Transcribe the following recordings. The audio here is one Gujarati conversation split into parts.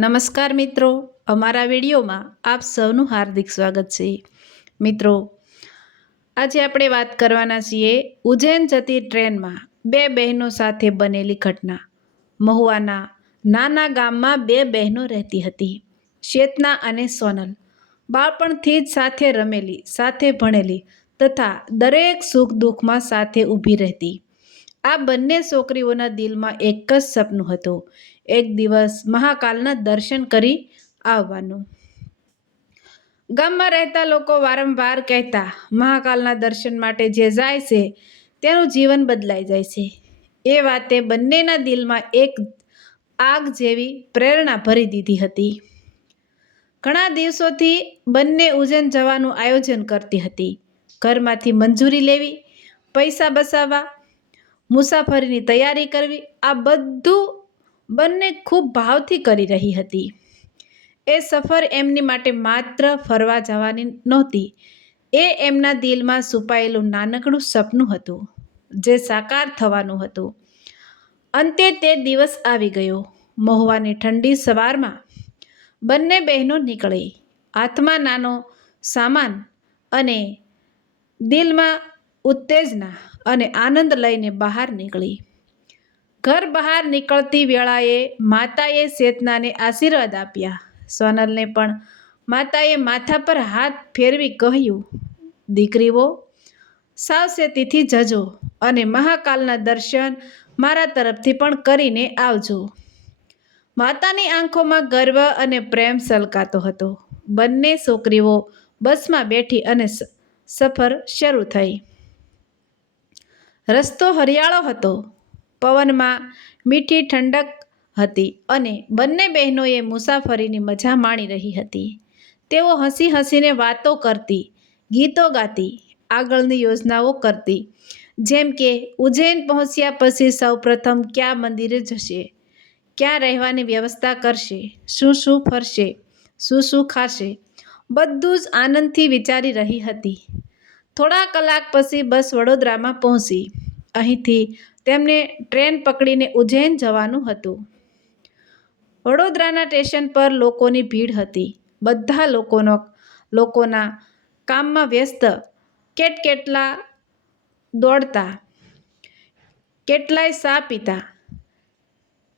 નમસ્કાર મિત્રો, અમારા વિડીયોમાં આપ સૌનું હાર્દિક સ્વાગત છે. મિત્રો, આજે આપણે વાત કરવાના છીએ ઉજ્જૈન જતી ટ્રેનમાં બે બહેનો સાથે બનેલી ઘટના. મહુવાના નાના ગામમાં બે બહેનો રહેતી હતી, ચેતના અને સોનલ. બાળપણથી જ સાથે રમેલી, સાથે ભણેલી તથા દરેક સુખ દુઃખમાં સાથે ઊભી રહેતી. આ બંને છોકરીઓના દિલમાં એક જ સપનું હતું, એક દિવસ મહાકાલના દર્શન કરી આવવાનું. ગામમાં રહેતા લોકો વારંવાર કહેતા, મહાકાલના દર્શન માટે જે જાય છે તેનું જીવન બદલાઈ જાય છે. એ વાતે બંનેના દિલમાં એક આગ જેવી પ્રેરણા ભરી દીધી હતી. ઘણા દિવસોથી બંને ઉજ્જૈન જવાનું આયોજન કરતી હતી. ઘરમાંથી મંજૂરી લેવી, પૈસા બચાવવા, મુસાફરીની તૈયારી કરવી, આ બધું બંને ખૂબ ભાવથી કરી રહી હતી. એ સફર એમની માટે માત્ર ફરવા જવાની નહોતી, એ એમના દિલમાં છુપાયેલું નાનકડું સપનું હતું, જે સાકાર થવાનું હતું. અંતે તે દિવસ આવી ગયો. મહુવાની ઠંડી સવારમાં બંને બહેનો નીકળી, હાથમાં નાનો સામાન અને દિલમાં ઉત્તેજના અને આનંદ લઈને બહાર નીકળી. ઘર બહાર નીકળતી વેળાએ માતાએ ચેતનાને આશીર્વાદ આપ્યા. સોનલને પણ માતાએ માથા પર હાથ ફેરવી કહ્યું, દીકરીઓ, સાવચેતીથી જજો અને મહાકાલના દર્શન મારા તરફથી પણ કરીને આવજો. માતાની આંખોમાં ગર્વ અને પ્રેમ છલકાતો હતો. બંને છોકરીઓ બસમાં બેઠી અને સફર શરૂ થઈ. રસ્તો હરિયાળો હતો, પવનમાં મીઠી ઠંડક હતી અને બંને બહેનોએ મુસાફરીની મજા માણી રહી હતી. તેઓ હસી હસીને વાતો કરતી, ગીતો ગાતી, આગળની યોજનાઓ કરતી, જેમ કે ઉજ્જૈન પહોંચ્યા પછી સૌપ્રથમ કયા મંદિરે જશે, ક્યાં રહેવાની વ્યવસ્થા કરશે, શું શું ફરશે, શું શું ખાશે, બધું જ આનંદથી વિચારી રહી હતી. થોડા કલાક પછી બસ વડોદરામાં પહોંચી. અહીંથી તેમને ટ્રેન પકડીને ઉજ્જૈન જવાનું હતું. વડોદરાના સ્ટેશન પર લોકોની ભીડ હતી. બધા લોકોના કામમાં વ્યસ્ત, કેટલા દોડતા, કેટલાય ચા પીતા,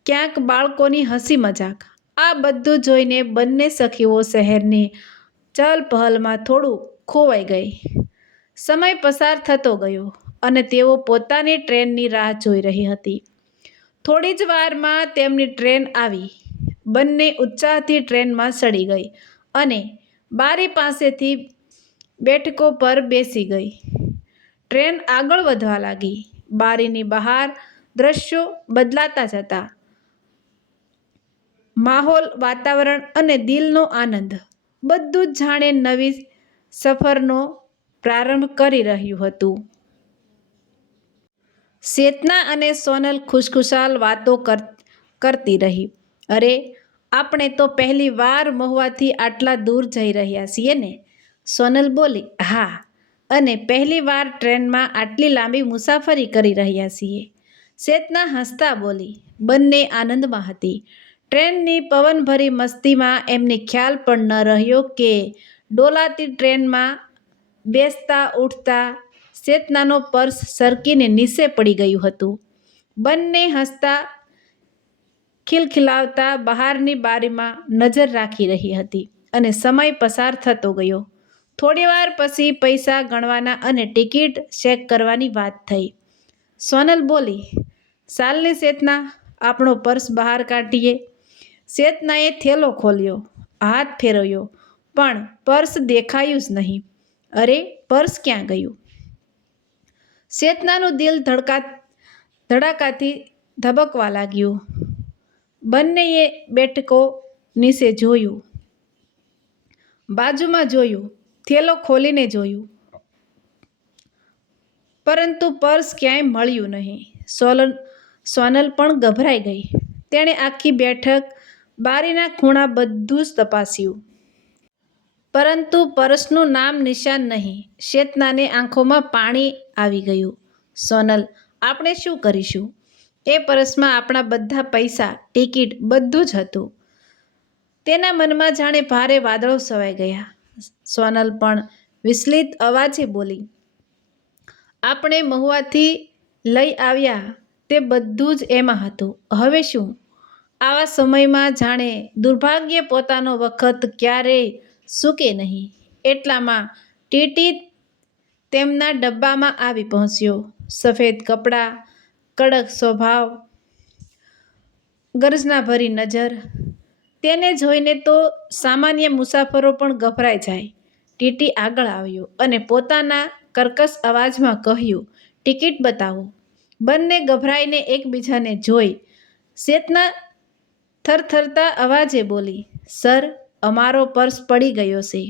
ક્યાંક બાળકોની હસી મજાક. આ બધું જોઈને બંને સખીઓ શહેરની ચહલપહલમાં થોડું ખોવાઈ ગઈ. સમય પસાર થતો ગયો અને તેઓ પોતાની ટ્રેનની રાહ જોઈ રહી હતી. થોડી જ વારમાં તેમની ટ્રેન આવી. બંને ઉત્સાહથી ટ્રેનમાં ચડી ગઈ અને બારી પાસેથી બેઠકો પર બેસી ગઈ. ટ્રેન આગળ વધવા લાગી. બારીની બહાર દ્રશ્યો બદલાતા જતા. માહોલ, વાતાવરણ અને દિલનો આનંદ, બધું જ જાણે નવી સફરનો પ્રારંભ કરી રહ્યું હતું. ચેતના અને સોનલ ખુશખુશાલ વાતો કરતી રહી. અરે, આપણે તો પહેલી વાર મહુવાથી આટલા દૂર જઈ રહ્યા છીએ ને? સોનલ બોલી. હા, અને પહેલી વાર ટ્રેનમાં આટલી લાંબી મુસાફરી કરી રહ્યા છીએ, ચેતના હસતા બોલી. બંને આનંદમાં હતી. ટ્રેનની પવનભરી મસ્તીમાં એમને ખ્યાલ પણ ન રહ્યો કે ડોલાતી ટ્રેનમાં બેસતા ઉઠતા ચેતનાનો પર્સ સરકીને નીચે પડી ગયું હતું. બંને હસતા ખિલખિલાવતા બહારની બારીમાં નજર રાખી રહી હતી અને સમય પસાર થતો ગયો. થોડીવાર પછી પૈસા ગણવાના અને ટિકિટ ચેક કરવાની વાત થઈ. સોનલ બોલી, ચાલને ચેતના, આપણો પર્સ બહાર કાઢીએ. ચેતનાએ થેલો ખોલ્યો, હાથ ફેરવ્યો, પણ પર્સ દેખાયું જ નહીં. અરે, પર્સ ક્યાં ગયું? ચેતનાનું દિલ ધડાકાથી ધબકવા લાગ્યું. બંનેએ બેઠકો નીચે જોયું, બાજુમાં જોયું, થેલો ખોલીને જોયું, પરંતુ પર્સ ક્યાંય મળ્યું નહીં. સોનલ પણ ગભરાઈ ગઈ. તેણે આખી બેઠક, બારીના ખૂણા બધું જ તપાસ્યું, પરંતુ પર્સનું નામ નિશાન નહીં. ચેતનાને આંખોમાં પાણી આવી ગયું. સોનલ, આપણે શું કરીશું? એ પર્સમાં આપણા બધા પૈસા, ટિકિટ બધું જ હતું. તેના મનમાં જાણે ભારે વાદળો છવાઈ ગયા. સોનલ પણ વિચલિત અવાજે બોલી, આપણે મહુવાથી લઈ આવ્યા તે બધું જ એમાં હતું. હવે શું? આવા સમયમાં જાણે દુર્ભાગ્ય પોતાનો વખત ક્યારેય ચૂકે નહીં. એટલામાં ટીટી તેમના ડબ્બામાં આવી પહોંચ્યો. સફેદ કપડાં, કડક સ્વભાવ, ગર્જનાભરી નજર. તેને જોઈને તો સામાન્ય મુસાફરો પણ ગભરાઈ જાય. ટીટી આગળ આવ્યો અને પોતાના કર્કશ અવાજમાં કહ્યું, ટિકિટ બતાવો. બંને ગભરાઈને એકબીજાને જોઈ ચેતના થરથરતા અવાજે બોલી, સર, અમારો પર્સ પડી ગયો છે,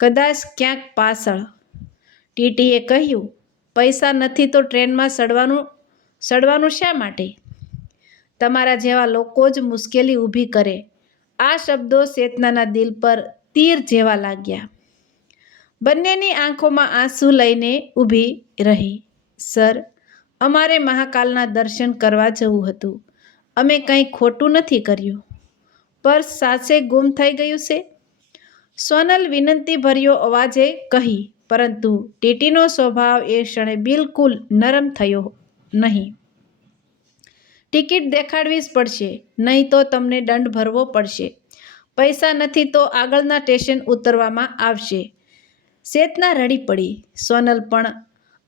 કદાચ ક્યાંક પાછળ. ટીટીએ કહ્યું, પૈસા નથી તો ટ્રેનમાં સડવાનું શા માટે? તમારા જેવા લોકો જ મુશ્કેલી ઊભી કરે. આ શબ્દો ચેતનાના દિલ પર તીર જેવા લાગ્યા. બંનેની આંખોમાં આંસુ લઈને ઊભી રહી. સર, અમારે મહાકાલના દર્શન કરવા જવું હતું. અમે કંઈ ખોટું નથી કર્યું. પર્સ સાચે ગુમ થઈ ગયું છે? સોનલ વિનંતીભર્યો અવાજે કહી, પરંતુ ટીટીનો સ્વભાવ એ ક્ષણે બિલકુલ નરમ થયો નહીં. ટિકિટ દેખાડવી જ પડશે, નહીં તો તમને દંડ ભરવો પડશે. પૈસા નથી તો આગળના સ્ટેશન ઉતરવામાં આવશે. ચેતના રડી પડી. સોનલ પણ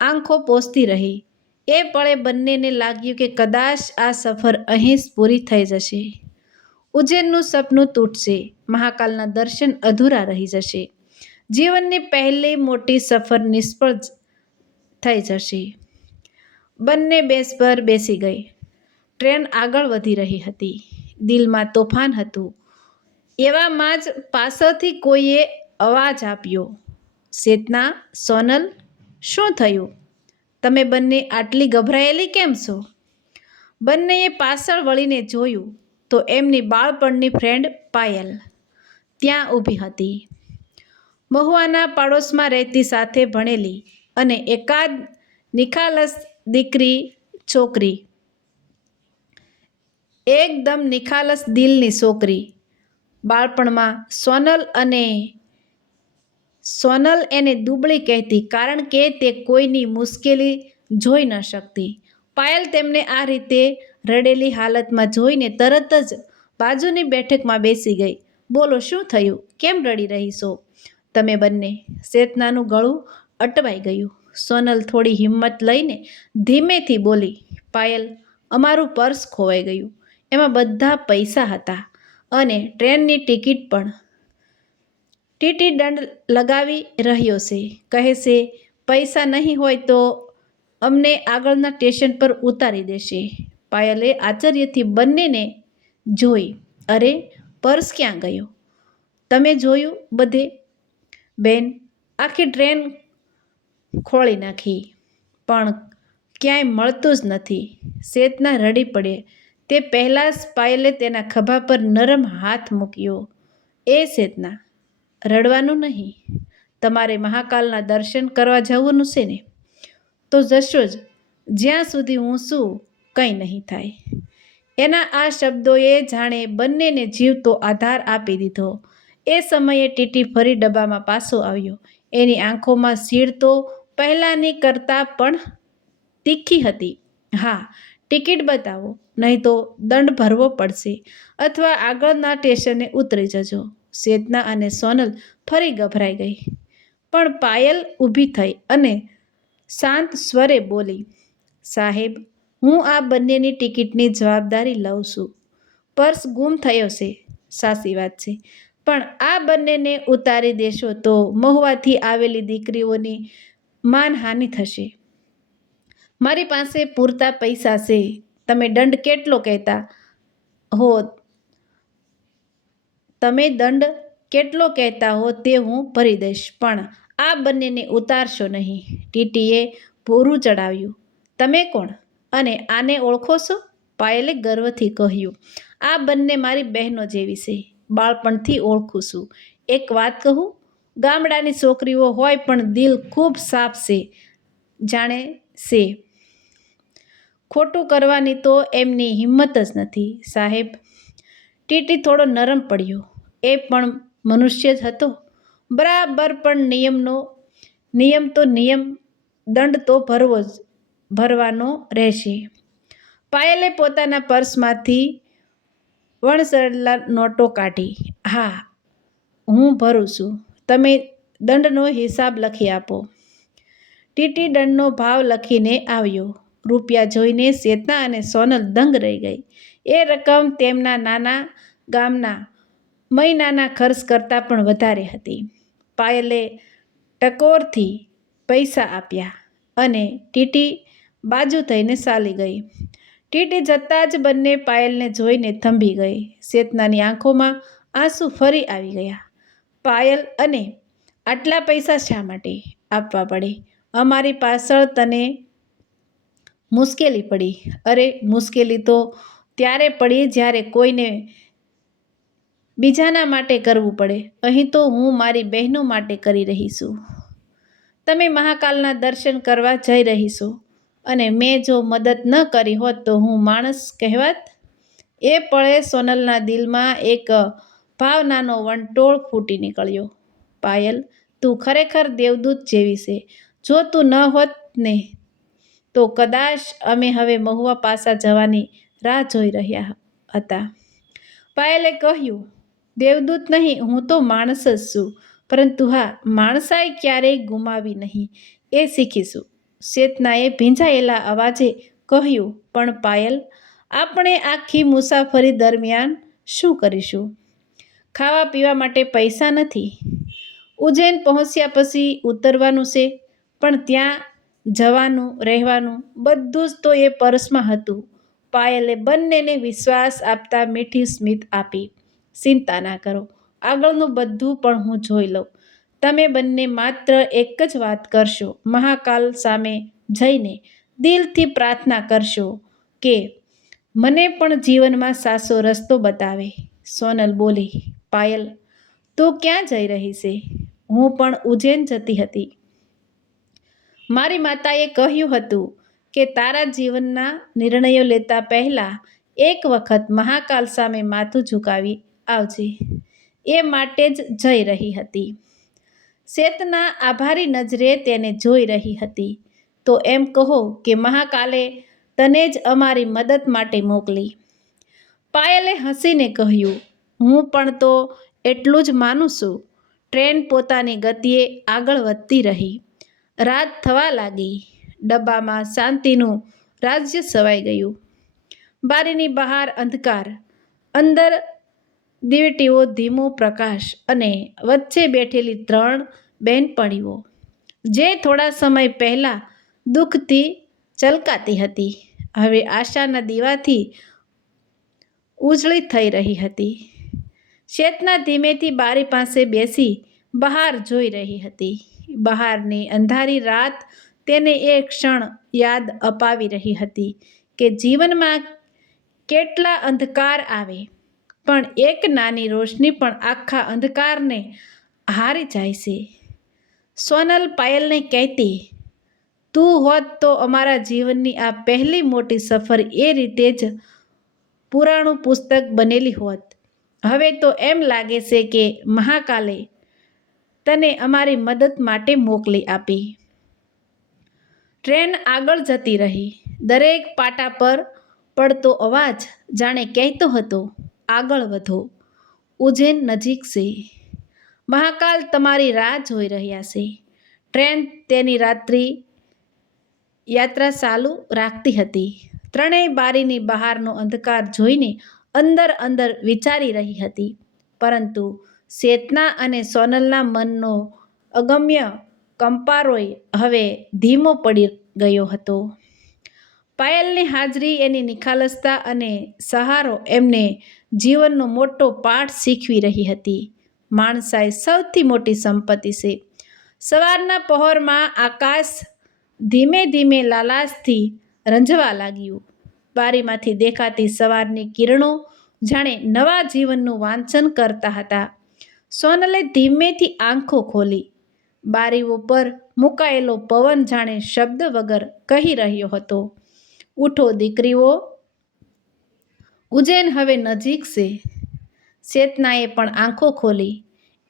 આંખો પોંછતી રહી. એ પળે બંનેને લાગ્યું કે કદાચ આ સફર અહીં જ પૂરી થઈ જશે. ઉજ્જૈનનું સપનું તૂટશે. મહાકાલના દર્શન અધૂરા રહી જશે. જીવનની પહેલી મોટી સફર નિષ્ફળ થઈ જશે. બંને બેઝ પર બેસી ગઈ. ટ્રેન આગળ વધી રહી હતી. દિલમાં તોફાન હતું. એવામાં જ પાછળથી કોઈએ અવાજ આપ્યો, ચેતના, સોનલ, શું થયું? તમે બંને આટલી ગભરાયેલી કેમ છો? બંનેએ પાછળ વળીને જોયું તો એમની બાળપણની ફ્રેન્ડ પાયલ ત્યાં ઊભી હતી. મહુવાના પાડોશમાં રહેતી, સાથે ભણેલી અને એકાદ નિખાલસ છોકરી. એકદમ નિખાલસ દિલની છોકરી. બાળપણમાં સોનલ એને દુબળી કહેતી, કારણ કે તે કોઈની મુશ્કેલી જોઈ ન શકતી. પાયલ તેમને આ રીતે રડેલી હાલતમાં જોઈને તરત જ બાજુની બેઠકમાં બેસી ગઈ. બોલો, શું થયું? કેમ રડી રહી છો તમે બંને? ચેતનાનું ગળું અટવાઈ ગયું. સોનલ થોડી હિંમત લઈને ધીમેથી બોલી, પાયલ, અમારું પર્સ ખોવાઈ ગયું. એમાં બધા પૈસા હતા અને ટ્રેનની ટિકિટ પણ. ટીટી દંડ લગાવી રહ્યો છે. કહે છે પૈસા નહીં હોય તો અમને આગળના સ્ટેશન પર ઉતારી દેશે. પાયલે આશ્ચર્યથી બંનેને જોઈ. અરે, પર્સ ક્યાં ગયો? તમે જોયું બધે? બેન, આખી ટ્રેન ખોળી નાખી, પણ ક્યાંય મળતું જ નથી. ચેતના રડી પડે તે પહેલાં જ પાયલે તેના ખભા પર નરમ હાથ મૂક્યો. એ ચેતના, રડવાનું નહીં. તમારે મહાકાલના દર્શન કરવા જવાનું છે ને? તો જશો જ. જ્યાં સુધી હું છું, કંઈ નહીં થાય. એના આ શબ્દોએ જાણે બંનેને જીવતો આધાર આપી દીધો. એ સમયે ટીટી ફરી ડબ્બામાં પાછો આવ્યો. એની આંખોમાં સીડ તો પહેલાંની કરતાં પણ તીખી હતી. હા, ટિકિટ બતાવો, નહીં તો દંડ ભરવો પડશે, અથવા આગળના સ્ટેશને ઉતરી જજો. ચેતના અને સોનલ ફરી ગભરાઈ ગઈ. પણ પાયલ ઊભી થઈ અને શાંત સ્વરે બોલી, સાહેબ, હું આ બંનેની ટિકિટની જવાબદારી લઉં છું. પર્સ ગુમ થયો છે, સાચી વાત છે, પણ આ બંનેને ઉતારી દેશો તો મહુવાથી આવેલી દીકરીઓની માનહાનિ થશે. મારી પાસે પૂરતા પૈસા છે. તમે દંડ કેટલો કહેતા હો તે હું ભરી દઈશ, પણ આ બંનેને ઉતારશો નહીં. ટીટીએ ભોરું ચડાવ્યું. તમે કોણ અને આને ઓળખો છો? પાયલે ગર્વથી કહ્યું. આ બંને મારી બહેનો જેવી છે. બાળપણથી ઓળખું છું. એક વાત કહું, ગામડાની છોકરીઓ હોય પણ દિલ ખૂબ સાફ છે. જાણે છે ખોટું કરવાની તો એમની હિંમત જ નથી. સાહેબ, ટીટી થોડો નરમ પડ્યો. એ પણ મનુષ્ય જ હતો. બરાબર, પણ નિયમ તો નિયમ, દંડ તો ભરવાનો રહેશે. પાયલે પોતાના પર્સમાંથી વણસેલા નોટો કાઢી. હા, હું ભરું છું. તમે દંડનો હિસાબ લખી આપો. ટીટી દંડનો ભાવ લખીને આવ્યો. રૂપિયા જોઈને ચેતના અને સોનલ દંગ રહી ગઈ. એ રકમ તેમના નાના ગામના મહિનાના ખર્ચ કરતાં પણ વધારે હતી. પાયલે ટકોરથી પૈસા આપ્યા અને ટીટી બાજુ થઈને ચાલી ગઈ. ટીટી જતાં જ બંને પાયલને જોઈને થંભી ગઈ. ચેતનાની આંખોમાં આંસુ ફરી આવી ગયા. પાયલ, અને આટલા પૈસા શા માટે આપવા પડે? અમારી પાછળ તને મુશ્કેલી પડી. અરે, મુશ્કેલી તો ત્યારે પડી જ્યારે કોઈને બીજાના માટે કરવું પડે. અહીં તો હું મારી બહેનો માટે કરી રહી છું. તમે મહાકાલના દર્શન કરવા જઈ રહી છો, અને મેં જો મદદ ન કરી હોત તો હું માણસ કહેવાત? એ પળે સોનલના દિલમાં એક ભાવનાનો વંટોળ ફૂટી નીકળ્યો. પાયલ, તું ખરેખર દેવદૂત જેવી છે. જો તું ન હોત ને તો કદાચ અમે હવે મહુવા પાછા જવાની રાહ જોઈ રહ્યા હતા. પાયલે કહ્યું, દેવદૂત નહીં, હું તો માણસ જ છું. પરંતુ હા, માણસાઈ ક્યારેય ગુમાવી નહીં, એ શીખીશું. ચેતનાએ ભીંજાયેલા અવાજે કહ્યું, પણ પાયલ, આપણે આખી મુસાફરી દરમિયાન શું કરીશું? ખાવા પીવા માટે પૈસા નથી. ઉજ્જૈન પહોંચ્યા પછી ઉતરવાનું છે, પણ ત્યાં જવાનું, રહેવાનું બધું જ તો એ પર્સમાં હતું. પાયલે બંનેને વિશ્વાસ આપતા મીઠી સ્મિત આપી. ચિંતા ના કરો, આગળનું બધું પણ હું જોઈ લઉં. તમે બંને માત્ર એક જ વાત કરશો. મહાકાલ સામે જઈને દિલથી પ્રાર્થના કરશો કે મને પણ જીવનમાં સાચો રસ્તો બતાવે. સોનલ બોલી, પાયલ, તું ક્યાં જઈ રહી છે? હું પણ ઉજ્જૈન જતી હતી. મારી માતાએ કહ્યું હતું કે તારા જીવનના નિર્ણયો લેતા પહેલાં એક વખત મહાકાલ સામે માથું ઝુકાવી આવજે. એ માટે જ જઈ રહી હતી. ચેતના આભારી નજરે તેને જોઈ રહી હતી. તો એમ કહો કે મહાકાલે તને જ અમારી મદદ માટે મોકલી. પાયલે હસીને કહ્યું, હું પણ તો એટલું જ માનું છું. ટ્રેન પોતાની ગતિએ આગળ વધતી રહી. રાત થવા લાગી. ડબ્બામાં શાંતિનું રાજ્ય છવાઈ ગયું. બારીની બહાર અંધકાર, અંદર દીવટીઓ ધીમો પ્રકાશ, અને વચ્ચે બેઠેલી 3 બહેનપણીઓ, જે થોડા સમય પહેલાં દુઃખથી ચલકાતી હતી, હવે આશાના દીવાથી ઉજળી થઈ રહી હતી. ચેતના ધીમેથી બારી પાસે બેસી બહાર જોઈ રહી હતી. બહારની અંધારી રાત તેને એ ક્ષણ યાદ અપાવી રહી હતી કે જીવનમાં કેટલા અંધકાર આવે, પણ એક નાની રોશની પણ આખા અંધકારને હારી જાય છે. સોનલ પાયલને કહેતી, તું હોત તો અમારા જીવનની આ પહેલી મોટી સફર એ રીતે જ પુરાણું પુસ્તક બનેલી હોત. હવે તો એમ લાગે છે કે મહાકાલે તને અમારી મદદ માટે મોકલી આપી. ટ્રેન આગળ જતી રહી. દરેક પાટા પર પડતો અવાજ જાણે કહેતો હતો, આગળ વધો, ઉજ્જૈન નજીક છે. મહાકાલ તમારી રાહ જોઈ રહ્યા છે. ટ્રેન તેની યાત્રા ચાલુ રાખતી હતી. ત્રણેય બારીની બહારનો અંધકાર જોઈને અંદર વિચારી રહી હતી. પરંતુ ચેતના અને સોનલના મનનો અગમ્ય કંપારોય હવે ધીમો પડી ગયો હતો. પાયલની હાજરી, એની નિખાલસતા અને સહારો એમને જીવનનો મોટો પાઠ શીખવી રહી હતી. માણસાઈ સૌથી મોટી સંપત્તિ છે. સવારના પહોરમાં આકાશ ધીમે ધીમે લાલાશથી રંજવા લાગ્યું. બારીમાંથી દેખાતી સવારની કિરણો જાણે નવા જીવનનું વાંચન કરતા હતા. સોનલે ધીમેથી આંખો ખોલી. બારીઓ પર મુકાયેલો પવન જાણે શબ્દ વગર કહી રહ્યો હતો, ઉઠો દીકરીઓ, ઉજ્જૈન હવે નજીક છે. ચેતનાએ પણ આંખો ખોલી.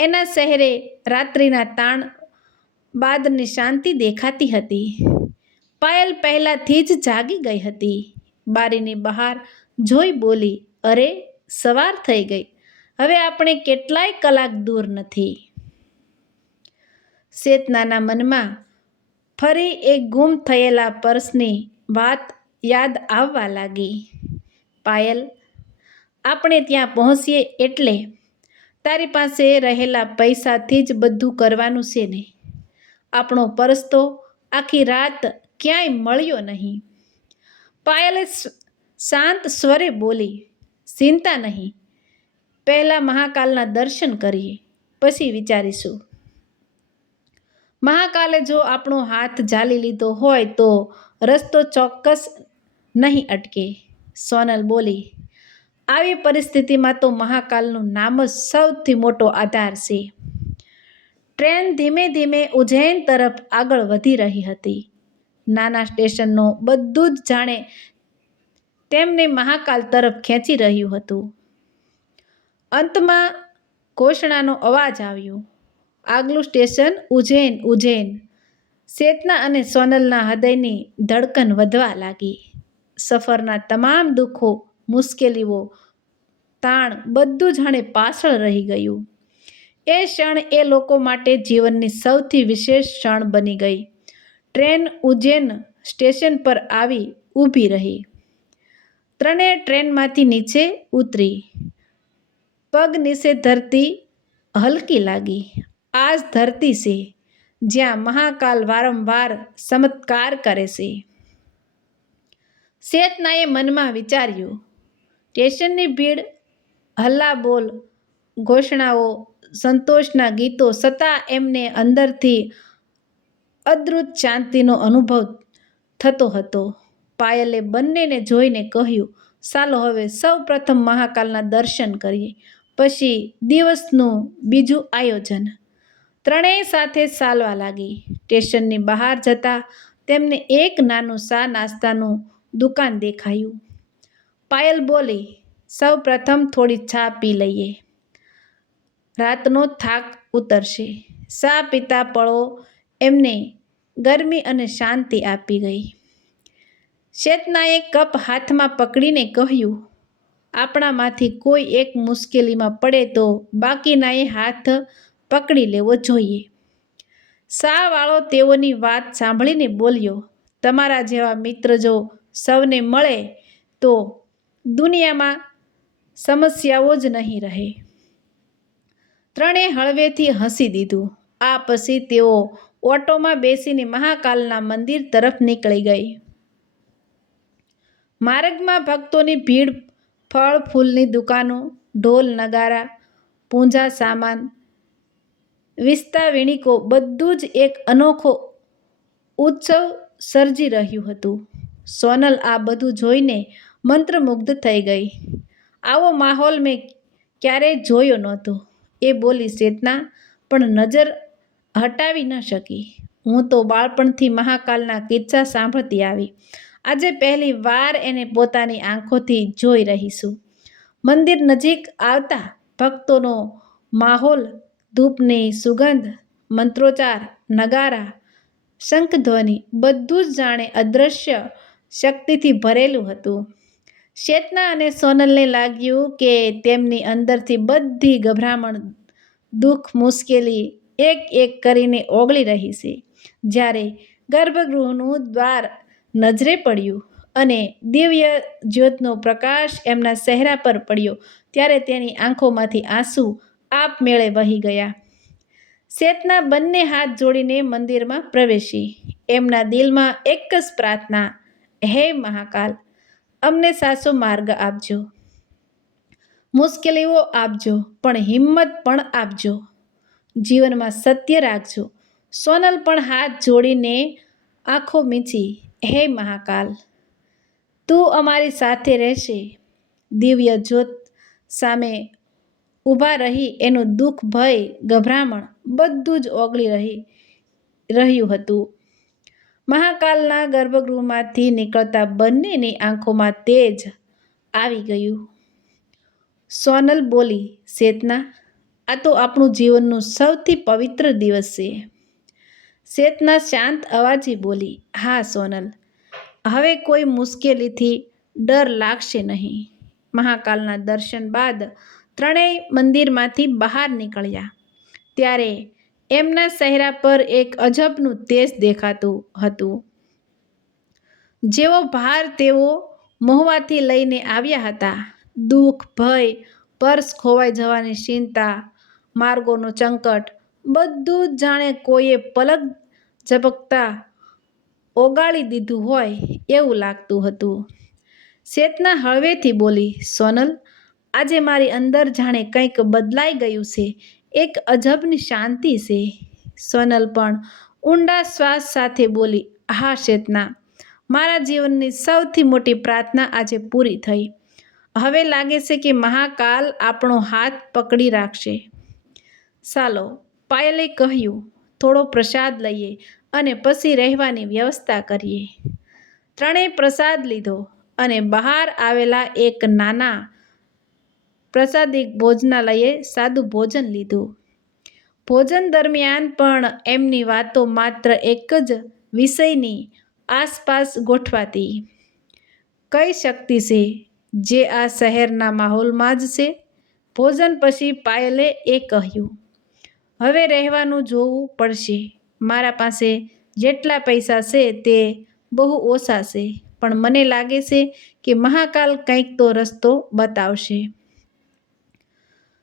એના શહેરે રાત્રિના તાણ બાદની શાંતિ દેખાતી હતી. પાયલ પહેલાથી જ જાગી ગઈ હતી. બારીની બહાર જોઈ બોલી, અરે, સવાર થઈ ગઈ. હવે આપણે કેટલાય કલાક દૂર નથી. ચેતનાના મનમાં ફરી એક ગુમ થયેલા પર્સની વાત યાદ આવવા લાગી. પાયલ, આપણે ત્યાં પહોંચીએ એટલે તારી પાસે રહેલા પૈસાથી જ બધું કરવાનું છે ને? આપણો પર્સ તો આખી રાત ક્યાંય મળ્યો નહીં. પાયલે શાંત સ્વરે બોલી, ચિંતા નહીં. પહેલાં મહાકાલના દર્શન કરીએ, પછી વિચારીશું. મહાકાલે જો આપણો હાથ ઝાલી લીધો હોય તો રસ્તો ચોક્કસ નહીં અટકે. સોનલ બોલી, આવી પરિસ્થિતિમાં તો મહાકાલનું નામ જ સૌથી મોટો આધાર છે. ટ્રેન ધીમે ધીમે ઉજ્જૈન તરફ આગળ વધી રહી હતી. નાના સ્ટેશનનું બધું જ જાણે તેમને મહાકાલ તરફ ખેંચી રહ્યું હતું. અંતમાં ઘોષણાનો અવાજ આવ્યો, આગલું સ્ટેશન ઉજ્જૈન. ઉજ્જૈન. ચેતના અને સોનલના હૃદયની ધડકન વધવા લાગી. સફરના તમામ દુઃખો, મુશ્કેલીઓ, તાણ બધું જાણે પાછળ રહી ગયું. એ ક્ષણ એ લોકો માટે જીવનની સૌથી વિશેષ ક્ષણ બની ગઈ. ટ્રેન ઉજ્જૈન સ્ટેશન પર આવી ઊભી રહી. ત્રણેય ટ્રેનમાંથી નીચે ઉતરી. પગ નીચે ધરતી હલકી લાગી. આ જ ધરતી છે જ્યાં મહાકાલ વારંવાર ચમત્કાર કરે છે. ચેતનાએ મનમાં વિચાર્યું. સ્ટેશનની ભીડ, હલ્લાબોલ, ઘોષણાઓ, સંતોષના ગીતો, છતાં એમને અંદરથી અદ્ભુત શાંતિનો અનુભવ થતો હતો. પાયલે બંનેને જોઈને કહ્યું, ચાલો હવે સૌ પ્રથમ મહાકાલના દર્શન કરીએ, પછી દિવસનું બીજું આયોજન. ત્રણેય સાથે ચાલવા લાગી. સ્ટેશનની બહાર જતાં તેમને એક નાનું ચા નાસ્તાનું દુકાન દેખાયું. પાયલ બોલી, સૌ પ્રથમ થોડી ચા પી લઈએ, રાતનો થાક ઉતરશે. ચા પીતા પળો એમને ગરમી અને શાંતિ આપી ગઈ. ચેતનાએ કપ હાથમાં પકડીને કહ્યું, આપણામાંથી કોઈ એક મુશ્કેલીમાં પડે તો બાકીનાએ હાથ પકડી લેવો જોઈએ. શાહવાળો તેઓની વાત સાંભળીને બોલ્યો, તમારા જેવા મિત્ર જો સૌને મળે તો દુનિયામાં સમસ્યાઓ જ નહીં રહે. ત્રણેય હળવેથી હસી દીધું. આ પછી તેઓ ઓટોમાં બેસીને મહાકાલના મંદિર તરફ નીકળી ગઈ. માર્ગમાં ભક્તોની ભીડ, ફળ ફૂલની દુકાનો, ઢોલ નગારા, પૂજા સામાન, વીસતા વીણીકો બધું જ એક અનોખો ઉત્સવ સર્જી રહ્યું હતું. સોનલ આ બધું જોઈને મંત્રમુગ્ધ થઈ ગઈ. આવો માહોલ મેં ક્યારેય જોયો નહોતો. એ બોલી, ચેતના પણ નજર હટાવી ન શકી. હું તો બાળપણથી મહાકાલના કિસ્સા સાંભળતી આવી. આજે પહેલી વાર એને પોતાની આંખોથી જોઈ રહી છું. મંદિર નજીક આવતા ભક્તોનો માહોલ, ધૂપની સુગંધ, મંત્રોચ્ચાર, નગારા, શંખધ્વનિ બધું જ જાણે અદૃશ્ય શક્તિથી ભરેલું હતું. ચેતના અને સોનલને લાગ્યું કે તેમની અંદરથી બધી ગભરામણ, દુઃખ, મુશ્કેલી એક એક કરીને ઓગળી રહી છે. જ્યારે ગર્ભગૃહનું દ્વાર નજરે પડ્યું અને દિવ્ય જ્યોતનો પ્રકાશ એમના ચહેરા પર પડ્યો ત્યારે તેની આંખોમાંથી આંસુ આપમેળે વહી ગયા. ચેતના બંને હાથ જોડીને મંદિરમાં પ્રવેશી. એમના દિલમાં એક જ પ્રાર્થના, હે મહાકાલ, અમને સાચો માર્ગ આપજો, મુશ્કેલીઓ આપજો પણ હિંમત પણ આપજો, જીવનમાં સત્ય રાખજો. સોનલ પણ હાથ જોડીને આંખો મીચી, હે મહાકાલ, તું અમારી સાથે રહેશે. દિવ્ય જ્યોત સામે ઊભા રહી એનું દુઃખ, ભય, ગભરામણ બધું જ ઓગળી રહ્યું હતું. મહાકાલના ગર્ભગૃહમાંથી નીકળતા બંનેની આંખોમાં તેજ આવી ગયું. સોનલ બોલી, ચેતના, આ તો આપણું જીવનનું સૌથી પવિત્ર દિવસ છે. ચેતના શાંત અવાજે બોલી, હા સોનલ, હવે કોઈ મુશ્કેલીથી ડર લાગશે નહીં. મહાકાલના દર્શન બાદ ત્રણેય મંદિરમાંથી બહાર નીકળ્યા ત્યારે એમના ચહેરા પર એક અજબનું તેજ દેખાતું હતું. જેવો ભાર તેઓ મહુવાથી લઈને આવ્યા હતા, દુઃખ, ભય, પર્સ ખોવાઈ જવાની ચિંતા, માર્ગોનો સંકટ, બધું જ જાણે કોઈએ પલક ઝપકતા ઓગાળી દીધું હોય એવું લાગતું હતું. ચેતના હળવેથી બોલી, સોનલ, આજે મારી અંદર જાણે કંઈક બદલાઈ ગયું છે. એક અજબની શાંતિ છે. સોનલ પણ ઊંડા શ્વાસ સાથે બોલી, હા ચેતના, મારા જીવનની સૌથી મોટી પ્રાર્થના આજે પૂરી થઈ. હવે લાગે છે કે મહાકાલ આપણો હાથ પકડી રાખશે. ચાલો, પાયલે કહ્યું, થોડો પ્રસાદ લઈએ અને પછી રહેવાની વ્યવસ્થા કરીએ. ત્રણેય પ્રસાદ લીધો અને બહાર આવેલા એક નાના પ્રસાદિક ભોજનાલયે સાદું ભોજન લીધું. ભોજન દરમિયાન પણ એમની વાતો માત્ર એક જ વિષયની આસપાસ ગોઠવાતી. કઈ શક્તિ છે જે આ શહેરના માહોલમાં જ છે? ભોજન પછી પાયલે એ કહ્યું, હવે રહેવાનું જોવું પડશે. મારા પાસે જેટલા પૈસા છે તે બહુ ઓછા છે, પણ મને લાગે છે કે મહાકાલ કંઈક તો રસ્તો બતાવશે.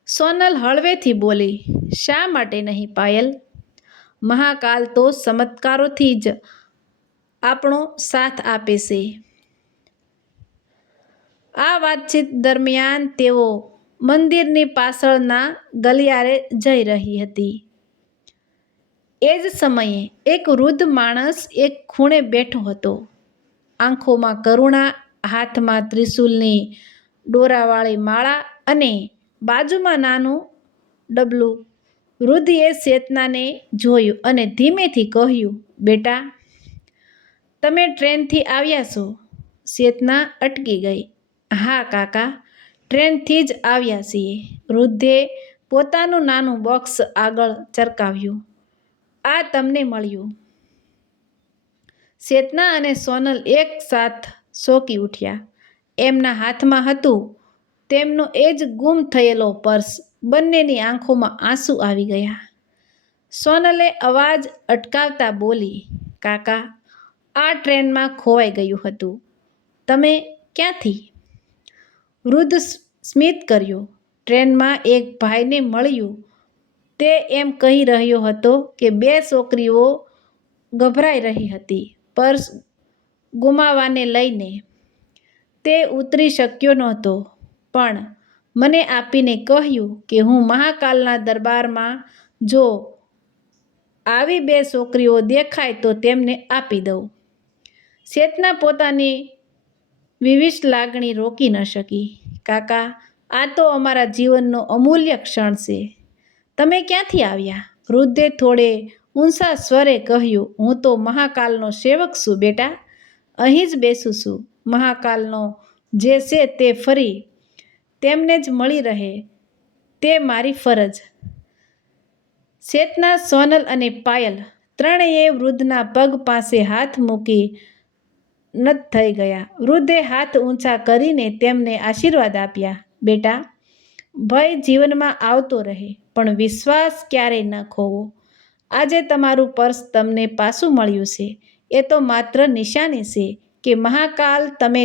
સોનલ હળવેથી બોલી, શા માટે નહીં પાયલ? મહાકાલ તો ચમત્કારોથી જ આપણો સાથ આપે છે. આ વાતચીત દરમિયાન તેઓ મંદિરની પાછળના ગલિયારે જઈ રહી હતી. એ જ સમયે એક વૃદ્ધ માણસ એક ખૂણે બેઠો હતો, આંખોમાં કરુણા, હાથમાં ત્રિશૂલની દોરાવાળી માળા અને બાજુમાં નાનું ડબલું. વૃદ્ધએ ચેતનાને જોયું અને ધીમેથી કહ્યું, બેટા, તમે ટ્રેનથી આવ્યા છો? ચેતના અટકી ગઈ. હા કાકા, ટ્રેનથી જ આવ્યા છીએ. વૃદ્ધે પોતાનું નાનું બોક્સ આગળ ચરકાવ્યું. આ તમને મળ્યું. ચેતના અને સોનલ એક સાથ ચોંકી ઉઠ્યા. એમના હાથમાં હતું તેમનો એ જ ગુમ થયેલો પર્સ. બંનેની આંખોમાં આંસુ આવી ગયા. સોનલે અવાજ અટકાવતા બોલી, કાકા, આ ટ્રેનમાં ખોવાઈ ગયું હતું. તમે ક્યાંથી? વૃદ્ધ સ્મિત કર્યું. ટ્રેનમાં એક ભાઈને મળ્યું. તે એમ કહી રહ્યો હતો કે બે છોકરીઓ ગભરાઈ રહી હતી પર્સ ગુમાવવાને લઈને. તે ઉતરી શક્યો નહોતો, પણ મને આપીને કહ્યું કે હું મહાકાલના દરબારમાં જો આવી બે છોકરીઓ દેખાય તો તેમને આપી દઉં. ચેતના પોતાની વિવિષ્ટ લાગણી રોકી ન શકી. કાકા, આ તો અમારા જીવનનો અમૂલ્ય ક્ષણ છે. તમે ક્યાંથી આવ્યા? વૃદ્ધે થોડે ઊંચા સ્વરે કહ્યું, હું તો મહાકાલનો સેવક છું બેટા. અહીં જ બેસું છું. મહાકાલનો જે છે તે ફરી તેમને જ મળી રહે તે મારી ફરજ. ચેતના, સોનલ અને પાયલ ત્રણેય વૃદ્ધના પગ પાસે હાથ મૂકી નત થઈ ગયા. વૃદ્ધે હાથ ઊંચા કરીને તેમને આશીર્વાદ આપ્યા. બેટા, ભય જીવનમાં આવતો રહે, પણ વિશ્વાસ ક્યારેય ન ખોવો. આજે તમારું પર્સ તમને પાછું મળ્યું છે. એ તો માત્ર નિશાની છે કે મહાકાલ તમે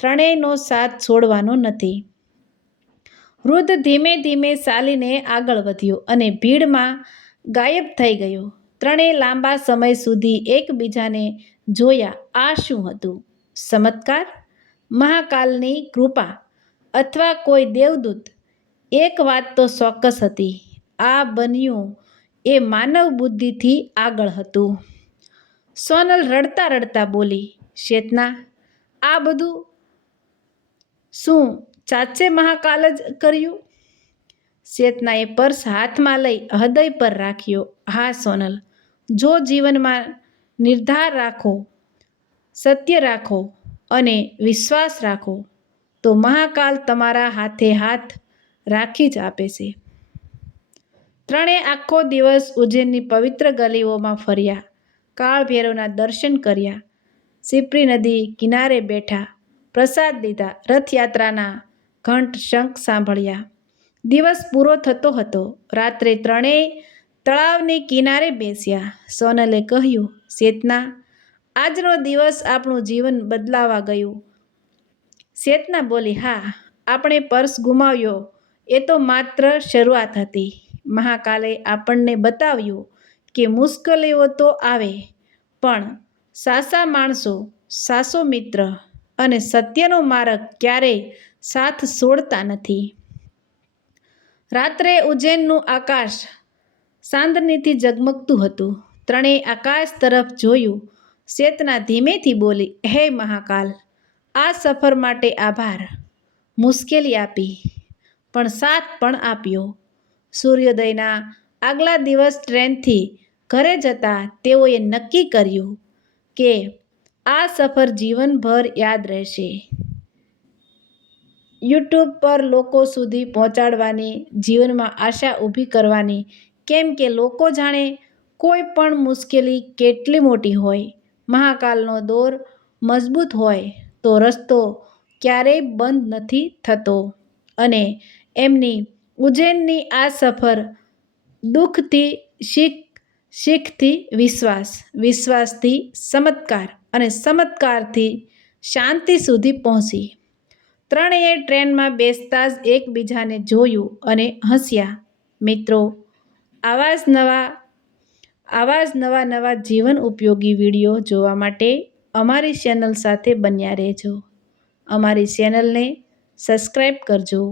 ત્રણેયનો સાથ છોડવાનો નથી. વૃદ્ધ ધીમે ધીમે ચાલીને આગળ વધ્યો અને ભીડમાં ગાયબ થઈ ગયો. ત્રણેય લાંબા સમય સુધી એકબીજાને જોયા. આ શું હતું? ચમત્કાર? મહાકાલની કૃપા? અથવા કોઈ દેવદૂત? એક વાત તો ચોક્કસ હતી, આ બન્યું એ માનવ બુદ્ધિથી આગળ હતું. સોનલ રડતા રડતા બોલી, ચેતના, આ બધું શું સાચે મહાકાલ જ કર્યું? ચેતનાએ પર્સ હાથમાં લઈ હૃદય પર રાખ્યો. હા સોનલ, જો જીવનમાં નિર્ધાર રાખો, સત્ય રાખો અને વિશ્વાસ રાખો તો મહાકાલ તમારા હાથે હાથ રાખી જ આપે છે. ત્રણેય આખો દિવસ ઉજ્જૈનની પવિત્ર ગલીઓમાં ફર્યા, કાળ ભૈરવના દર્શન કર્યા, શિપ્રી નદી કિનારે બેઠા, પ્રસાદ લીધા, રથયાત્રાના ઘંટ શંખ સાંભળ્યા. દિવસ પૂરો થતો હતો. રાત્રે ત્રણેય તળાવની કિનારે બેસ્યા. સોનલે કહ્યું, ચેતના, આજનો દિવસ આપણું જીવન બદલાવા ગયું. ચેતના બોલી, હા, આપણે પર્સ ગુમાવ્યો એ તો માત્ર શરૂઆત હતી. મહાકાલે આપણને બતાવ્યું કે મુશ્કેલીઓ તો આવે, પણ સાચા માણસો, સાચો મિત્ર અને સત્યનો માર્ગ ક્યારેય સાથ છોડતા નથી. રાત્રે ઉજ્જૈનનું આકાશ ચાંદનીથી ઝગમગતું હતું. ત્રણેય આકાશ તરફ જોયું. ચેતના ધીમેથી બોલી, હે મહાકાલ, આ સફર માટે આભાર. મુશ્કેલી આપી, પણ સાથ પણ આપ્યો. સૂર્યોદયના આગલા દિવસ ટ્રેનથી ઘરે જતા તેઓએ નક્કી કર્યું કે આ સફર જીવનભર યાદ રહેશે. યુટ્યુબ પર લોકો સુધી પહોંચાડવાની, જીવનમાં આશા ઊભી કરવાની, કેમ કે લોકો જાણે કોઈ પણ મુશ્કેલી કેટલી મોટી હોય, મહાકાલનો દોર મજબૂત હોય તો રસ્તો ક્યારેય બંધ નથી થતો. અને એમની ઉજ્જૈનની આ સફર દુઃખથી શીખ, શીખથી વિશ્વાસ, વિશ્વાસથી ચમત્કાર અને ચમત્કારથી શાંતિ સુધી પહોંચી. ત્રણેય ટ્રેનમાં બેસતા જ એકબીજાને જોયું અને હસ્યા. મિત્રો, આવા જ નવા જીવન ઉપયોગી વિડીયો જોવા માટે અમારી ચેનલ સાથે બન્યા રહેજો. અમારી ચેનલને સબસ્ક્રાઈબ કરજો.